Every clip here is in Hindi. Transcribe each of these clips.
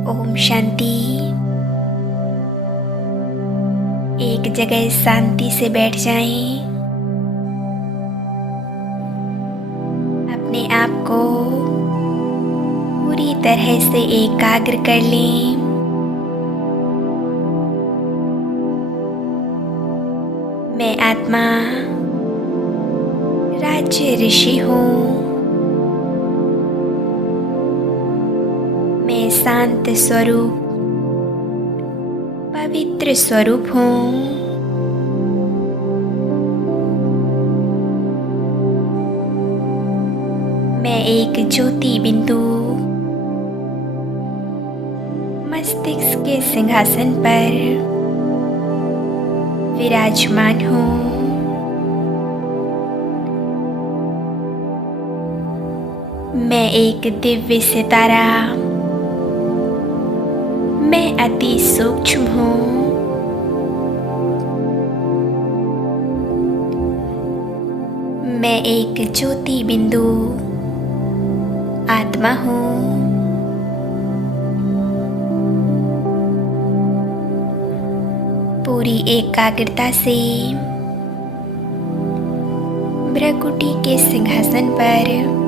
ओम शांति। एक जगह शांति से बैठ जाएं। अपने आप को पूरी तरह से एकाग्र कर लें। मैं आत्मा राज्य ऋषि हूँ। मैं शांत स्वरूप पवित्र स्वरूप हूँ। मैं एक ज्योति बिंदु मस्तिष्क के सिंहासन पर विराजमान हूँ। मैं एक दिव्य सितारा, मैं अति सूक्ष्म हूँ। मैं एक ज्योति बिंदु आत्मा हूँ। पूरी एकाग्रता से भ्रकुटी के सिंहासन पर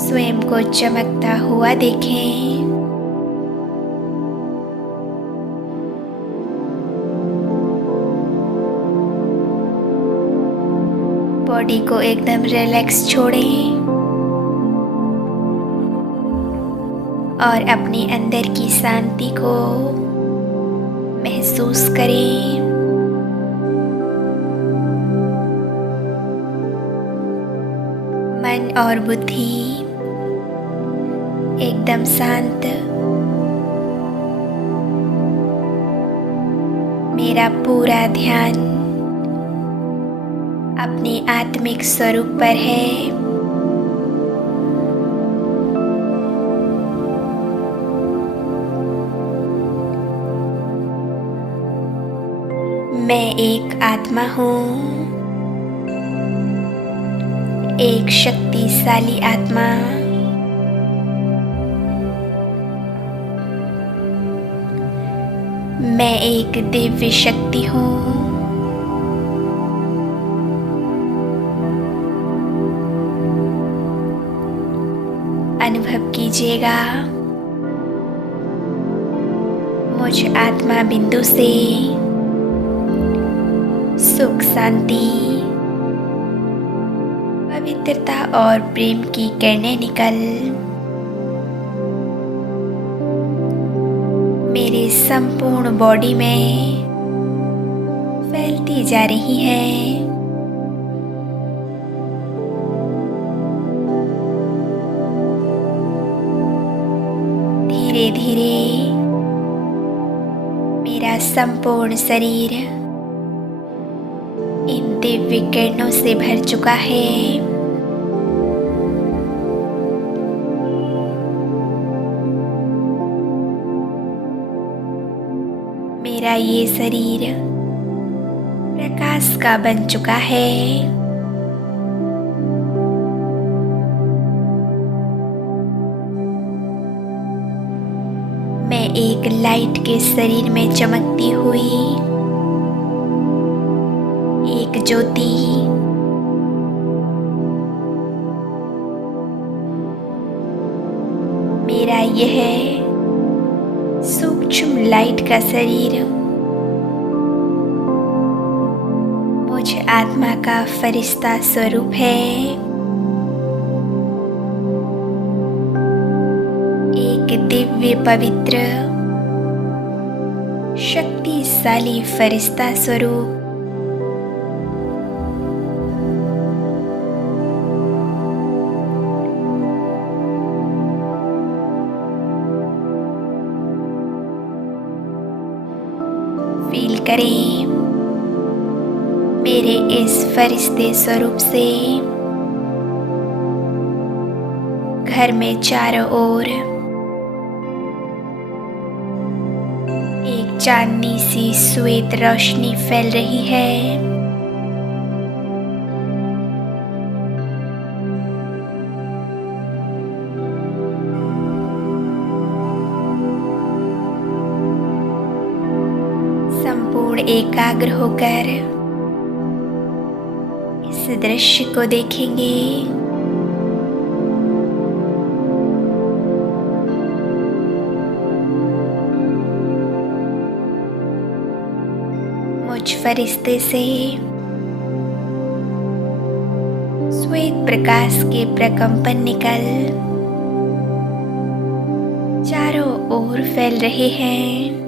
स्वयं को चमकता हुआ देखें। बॉडी को एकदम रिलैक्स छोड़ें और अपने अंदर की शांति को महसूस करें। मन और बुद्धि एकदम शांत। मेरा पूरा ध्यान अपने आत्मिक स्वरूप पर है। मैं एक आत्मा हूँ, एक शक्तिशाली आत्मा। मैं एक दिव्य शक्ति हूँ। अनुभव कीजिएगा मुझ आत्मा बिंदु से सुख, शांति, पवित्रता और प्रेम की किरणें निकल मेरे संपूर्ण बॉडी में फैलती जा रही है। धीरे धीरे मेरा संपूर्ण शरीर इन दिव्य किरणों से भर चुका है। मेरा ये शरीर प्रकाश का बन चुका है। मैं एक लाइट के शरीर में चमकती हुई एक ज्योति, मेरा यह सूक्ष्म लाइट का शरीर मुझ आत्मा का फरिश्ता स्वरूप है। एक दिव्य पवित्र शक्तिशाली फरिश्ता स्वरूप। फील करें मेरे इस फरिश्ते स्वरूप से घर में चारों ओर एक चांदनी सी श्वेत रोशनी फैल रही है। एकाग्र होकर इस दृश्य को देखेंगे। मुझ फरिश्ते से श्वेत प्रकाश के प्रकंपन निकल चारों ओर फैल रहे हैं।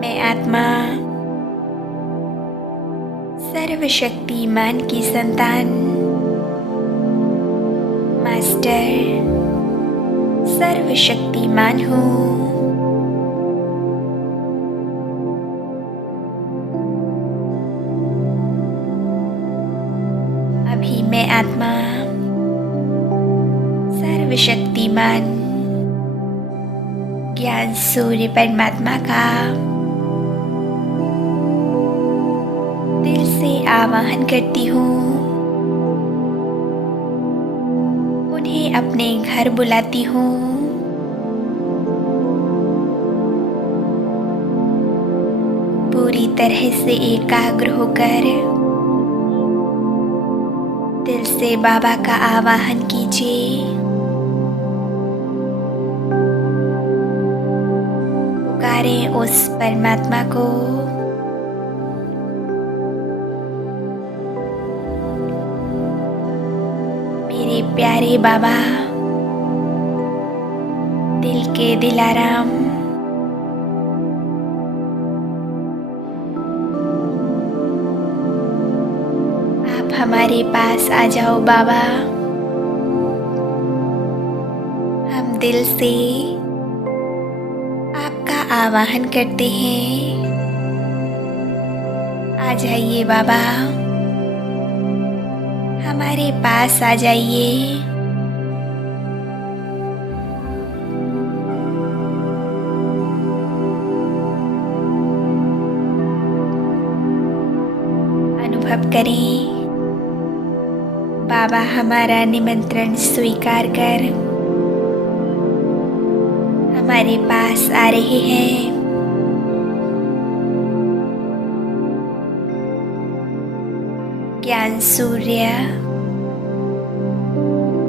मैं आत्मा सर्वशक्तिमान की संतान मास्टर सर्वशक्तिमान हूँ। अभी मैं आत्मा सर्वशक्तिमान ज्ञान सूर्य परमात्मा का दिल से आवाहन करती हूँ। उन्हें अपने घर बुलाती हूँ। पूरी तरह से एकाग्र होकर दिल से बाबा का आवाहन कीजिए। पुकारें उस परमात्मा को। मेरे प्यारे बाबा, दिल के दिलाराम, आप हमारे पास आ जाओ बाबा। हम दिल से आपका आवाहन करते हैं। आ जाइए बाबा, हमारे पास आ जाइए। अनुभव करें बाबा हमारा निमंत्रण स्वीकार कर हमारे पास आ रहे हैं। ज्ञान सूर्य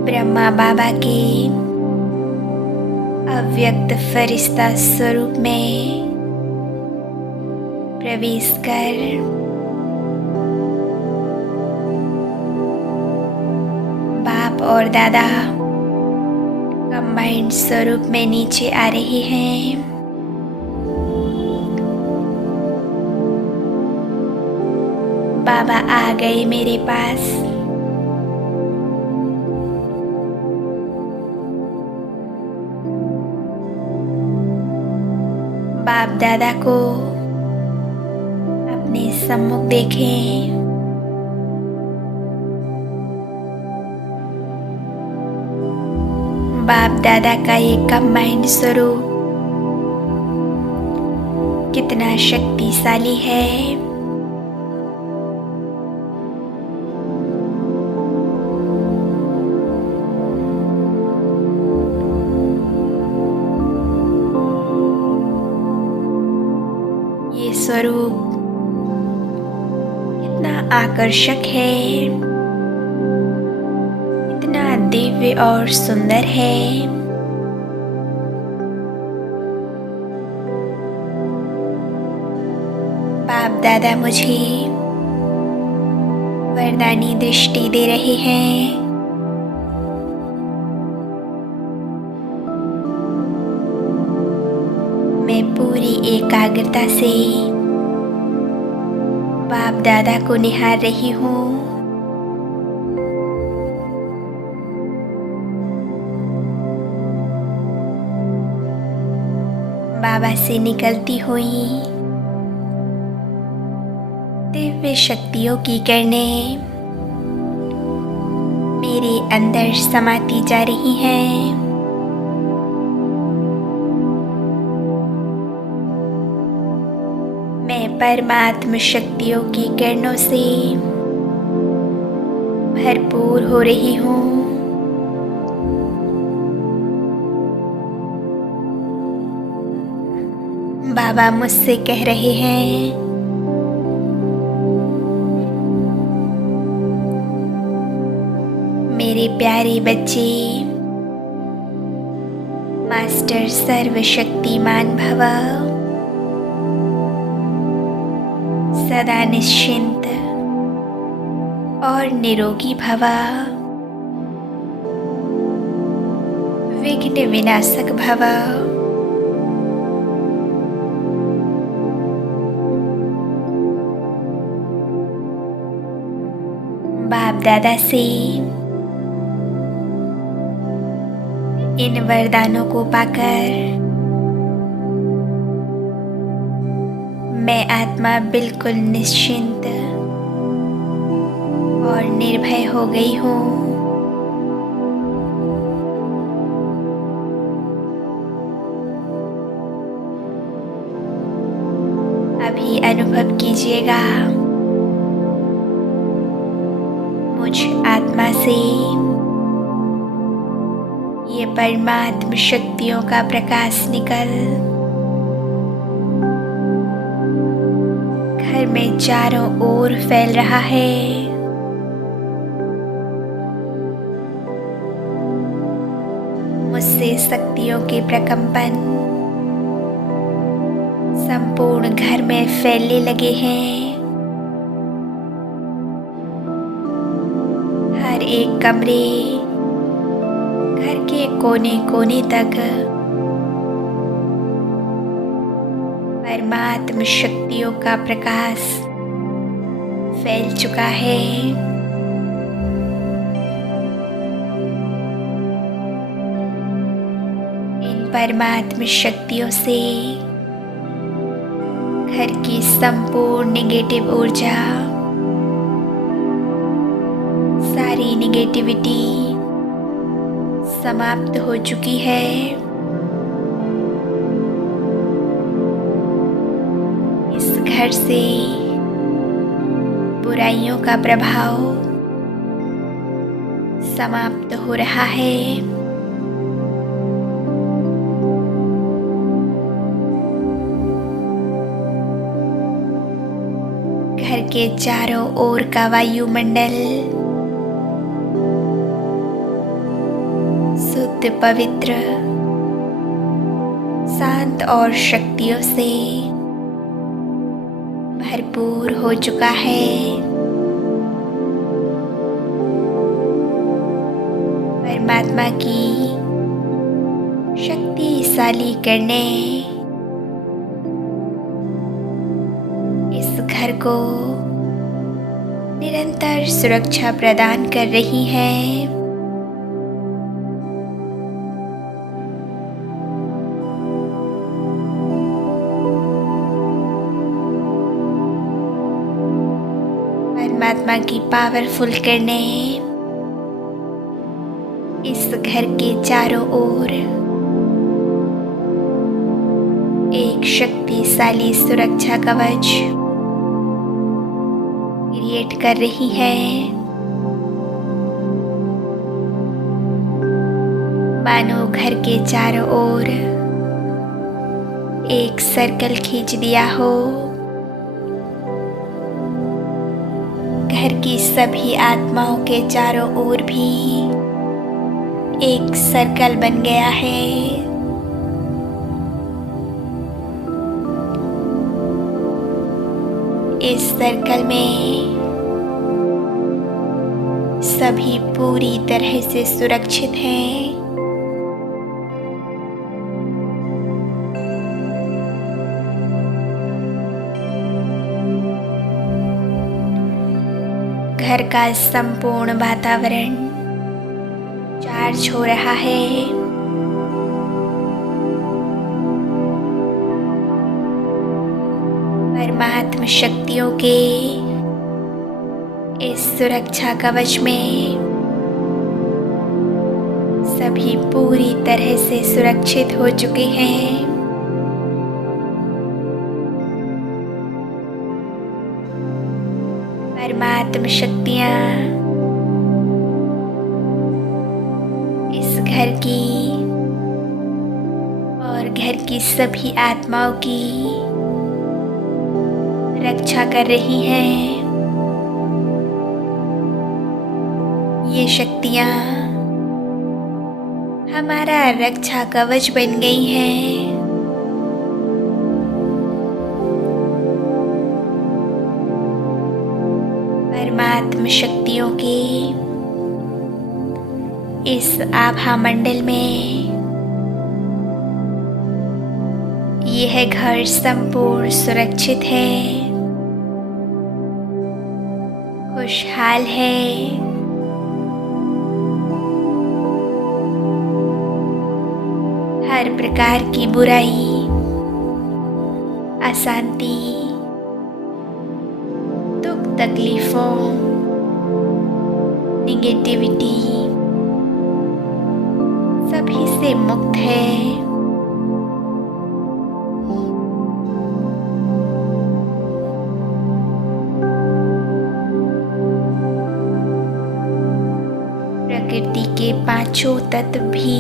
ब्रह्मा बाबा के अव्यक्त फरिश्ता स्वरूप में प्रवेश कर बाप और दादा कंबाइंड स्वरूप में नीचे आ रहे हैं। बाबा आ गए मेरे पास। बाप दादा को अपने सम्मुख देखें। बाप दादा का ये कंबाइंड स्वरूप कितना शक्तिशाली है। ये स्वरूप कितना आकर्षक है, इतना दिव्य और सुंदर है। बाप दादा मुझे वरदानी दृष्टि दे रहे हैं। मैं पूरी एकाग्रता से बाप दादा को निहार रही हूँ। बाबा से निकलती हुई दिव्य शक्तियों की किरणें मेरे अंदर समाती जा रही हैं। मैं परमात्म शक्तियों की किरणों से भरपूर हो रही हूँ। बाबा मुझसे कह रहे हैं, मेरे प्यारे बच्चे, मास्टर सर्वशक्तिमान भव, सदा निश्चिंत और निरोगी भव, विघ्न विनाशक भव। बाप दादा से इन वरदानों को पाकर मैं आत्मा बिल्कुल निश्चिंत और निर्भय हो गई हूँ। अभी अनुभव कीजिएगा, मुझ आत्मा से ये परमात्म शक्तियों का प्रकाश निकल घर में चारों ओर फैल रहा है। मुझसे शक्तियों के प्रकंपन संपूर्ण घर में फैलने लगे हैं। हर एक कमरे, घर के कोने कोने तक परमात्म शक्तियों का प्रकाश फैल चुका है। इन परमात्म शक्तियों से घर की संपूर्ण नेगेटिव ऊर्जा, सारी नेगेटिविटी समाप्त हो चुकी है। इस घर से बुराइयों का प्रभाव समाप्त हो रहा है। घर के चारों ओर का वायुमंडल शुद्ध, पवित्र, शांत और शक्तियों से भरपूर हो चुका है। परमात्मा की शक्तिशाली करने इस घर को निरंतर सुरक्षा प्रदान कर रही है। परमात्मा की पावरफुल करने इस घर के चारों ओर एक शक्तिशाली सुरक्षा कवच क्रिएट कर रही है। मानो घर के चारों ओर एक सर्कल खींच दिया हो। घर की सभी आत्माओं के चारों ओर भी एक सर्कल बन गया है। इस सर्कल में सभी पूरी तरह से सुरक्षित हैं। घर का संपूर्ण वातावरण चार्ज हो रहा है। परमात्म शक्तियों के इस सुरक्षा कवच में सभी पूरी तरह से सुरक्षित हो चुके हैं। परमात्म शक्तियाँ इस घर की और घर की सभी आत्माओं की रक्षा कर रही हैं। ये शक्तियाँ हमारा रक्षा कवच बन गई हैं। परमात्म शक्तियों के इस आभा मंडल में यह घर संपूर्ण सुरक्षित है, खुशहाल है। हर प्रकार की बुराई, अशांति, दुख तकलीफों, निगेटिविटी सभी से मुक्त है। प्रकृति के पांचों तत्व भी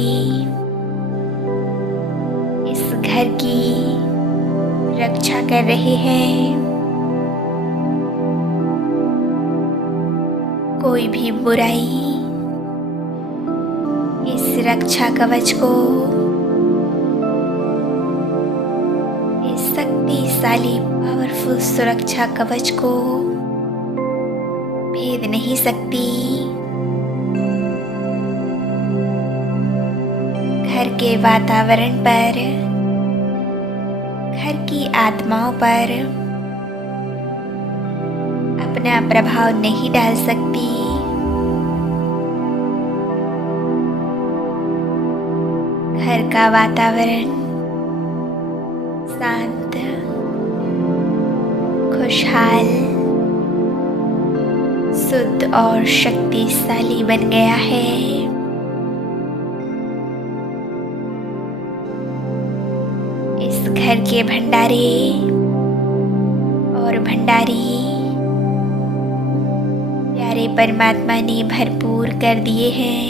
इस घर की रक्षा कर रहे हैं। कोई भी बुराई इस रक्षा कवच को, इस शक्तिशाली पावरफुल सुरक्षा कवच को भेद नहीं सकती। घर के वातावरण पर, घर की आत्माओं पर अपना प्रभाव नहीं डाल सकती। घर का वातावरण शांत, खुशहाल, शुद्ध और शक्तिशाली बन गया है। इस घर के भंडारे और भंडारी प्यारे परमात्मा ने भरपूर कर दिए हैं।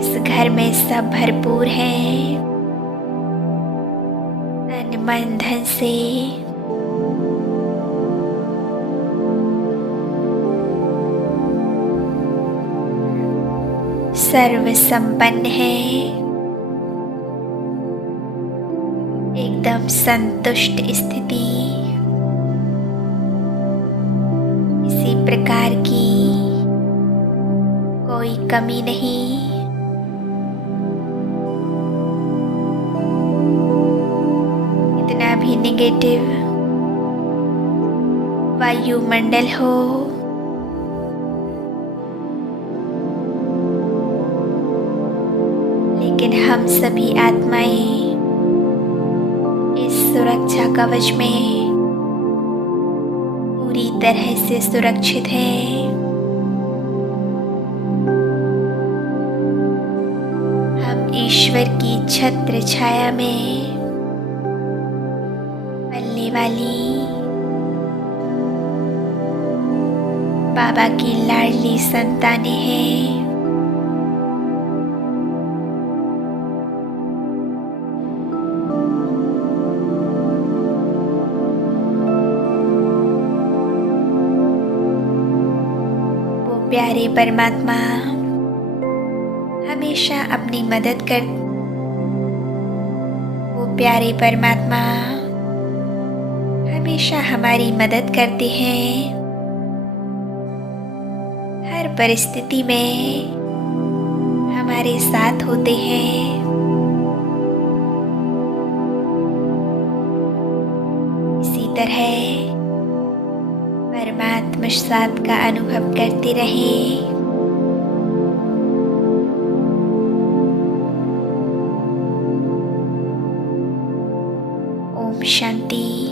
इस घर में सब भरपूर है, तन मन धन से। सर्व संपन्न है, एकदम संतुष्ट स्थिति। इसी प्रकार की कोई कमी नहीं। इतना भी नेगेटिव वायुमंडल हो, लेकिन हम सभी आत्माएं इस सुरक्षा कवच में पूरी तरह से सुरक्षित हैं। हम ईश्वर की छत्र छाया में पलने वाली बाबा की लाडली संतानें हैं। प्यारे परमात्मा हमेशा अपनी मदद कर, वो प्यारे परमात्मा हमेशा हमारी मदद करते हैं। हर परिस्थिति में हमारे साथ होते हैं। इसी तरह परमात्मा साथ का अनुभव करते रहें। ओम शांति।